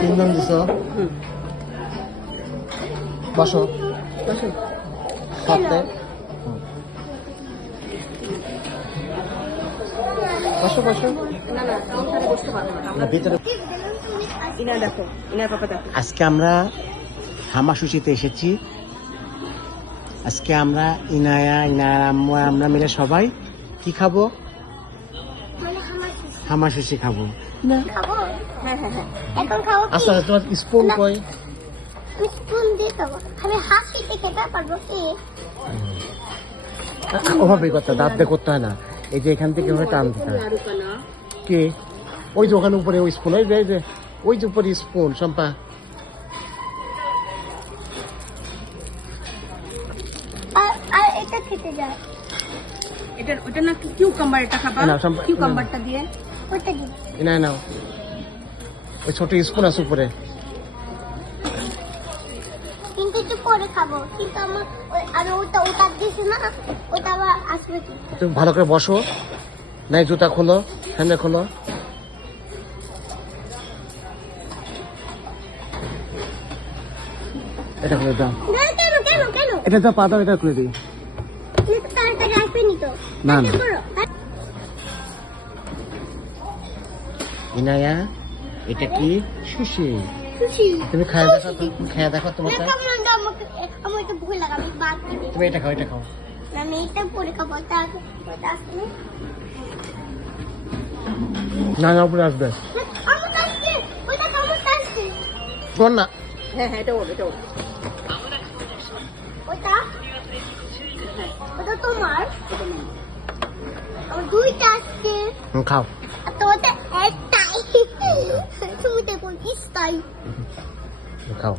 তিনজন দিছ? বসো। ভিতরে আজকে আমরা হামাশুচিতে এসেছি। আজকে আমরা ইনায়া ইনায়া আমরা মিলে সবাই কি খাব? হামাশুচি খাব। খাব? হ্যাঁ হ্যাঁ হ্যাঁ। এখন খাব কি? আচ্ছা তোমার স্পুন কই? স্পুন দিয়ে খাব। আমি হাফ কেটে খেতে পারব কি? ওভাবে করতে দাঁত দিয়ে করতে হয় না। এই যে এখান থেকে ওভাবে টান দিতে আরও কানা কে? ওই যে ওখানে উপরে ওই স্পুন ওই যে ওই যে ওই যে উপরে স্পুন এটা খেতে যায় এটা ওটা না কিউকাম্বার এটা খাবা? না, কিউকাম্বারটা দিয়ে? না ওই ছোট স্পুন আছে উপরে। কিন্তু একটু পরে খাব। কিন্তু আমার আর ওটা ওটা দিয়েছে না ওটা আবার আসবে কি? তুমি ভালো করে বসো। নাই জুতা খোলো হ্যান্ডে খোলো। এটা খুলে দাও। এটা দাও পা দাও এটা খুলে দিই। না, না। ইনায়া এটা কি? সুশি। তুমি খায় দেখো তুমি খায় দেখো তোমার। তুমি এটা খাও এটা খাও। আমি এটা পরে খাব না। না না উপরে আসবে। না, হ্যাঁ হ্যাঁ এটা ওর এটা ওর ওটা ওটা তোমার? এটা নাও। আমার দুইটা আসছে। খাও। তুমি তো কোন ইস্তাই হুম, খাও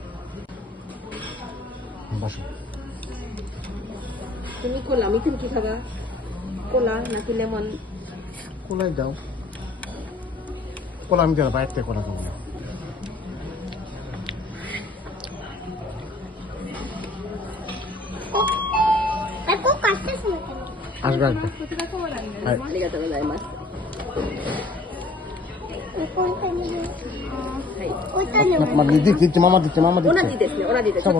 বসো তুমি কোলা আমি তুমি কি খাবা কোলা নাকি লেমন কোলাই দাও কোলা আমি দিলাম বাইরে থেকে কোলা খাব না কেন আসবে আসবে মামা দিচ্ছে দিচ্ছে মামা দিচ্ছে মামা ওনা দিচ্ছে দিতেছ ওরা দিতেছ সব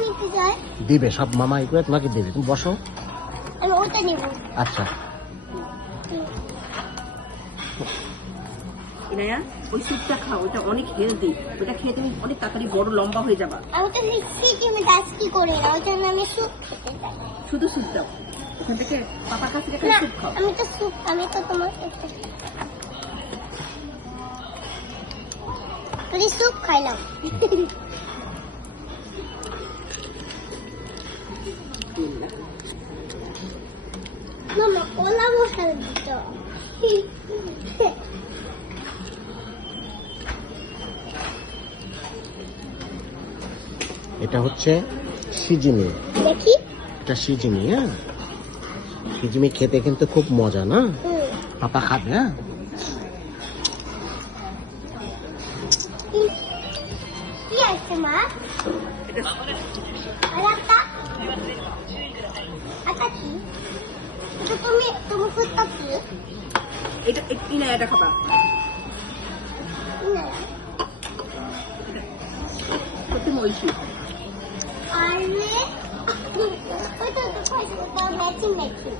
দিচ্ছে যাই দিবে সব মামা এই করে তোমাকে দেবে। তুমি বসো। আমি ওটা নেব। আচ্ছা। ইনায়া ওই স্যুপটা খাও ওটা অনেক হেলদি ওটা খেয়ে তুমি অনেক তাড়াতাড়ি বড় লম্বা হয়ে যাবা। আমি তো লিখছি যে আমি কি করি না ওই জন্য আমি স্যুপ খেতে চাই। শুধু স্যুপ দাও ওখান থেকে পাপার কাছ থেকে স্যুপ খাও। আমি তো স্যুপ আমি তো তোমার খালি স্যুপ খাইলাম। মামা কলা বসার দিত এটা হচ্ছে সিজিমি। দেখি এটা সিজিমি হ্যাঁ। সিজিমি খেতে কিন্তু খুব মজা না? পাপা খাবে হ্যাঁ? এটা কি এটা খাবা। সত্যি মৈশি আরে ওইটা তো খাইছো ওটা ম্যাচিং ম্যাচিং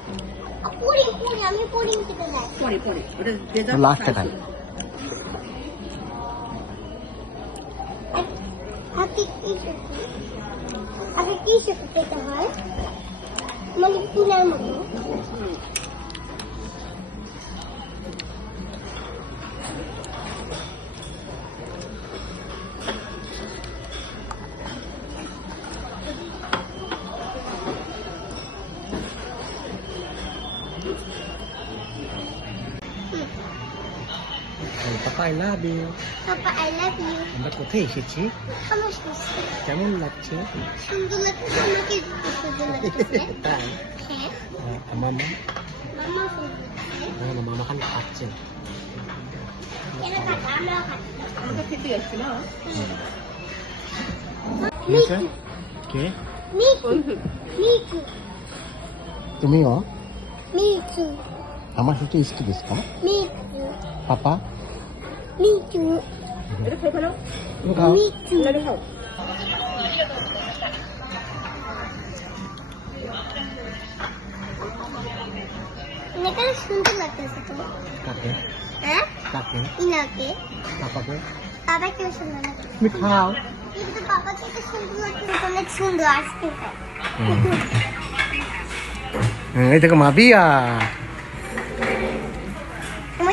পুরি পুরি আমি পুরি থেকে দেখ পরে পরে ওটা ডেজার্ট লাস্টে খাই হাতে কি সত্যি আগে কি সত্যি খেতে হয়? মানে তুলার মতো I love you papa I love you আমরা কোথায় এসেছি? আমার কেমন লাগছে? সুন্দর লাগছে আমাকে সুন্দর লাগছে। হ্যাঁ। মামা মামা সুন্দর মামা খান খাচ্ছে কি তুমিও? আমার সাথে too. পাপা? Me too. এটা খেয়ে ফেলো। খাও। সুন্দর লাগতেছে তো। কাকে? হ্যাঁ? কাকে? ইনাকে। পাপাকে? বাবা কেউ সুন্দর লাগে তুমি খাও। কিন্তু বাবা থেকে সুন্দর লাগতেছে অনেক সুন্দর আইসক্রিমটা হুম, এই দেখো মাবিয়া। তুমি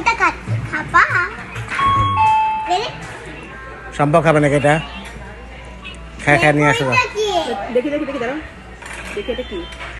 খাবা। সম্ভব খাবে নাকি এটা? খায় খায় নিয়ে আসো দেখি দেখি দেখি, দাঁড়াও। দেখি এটা কি?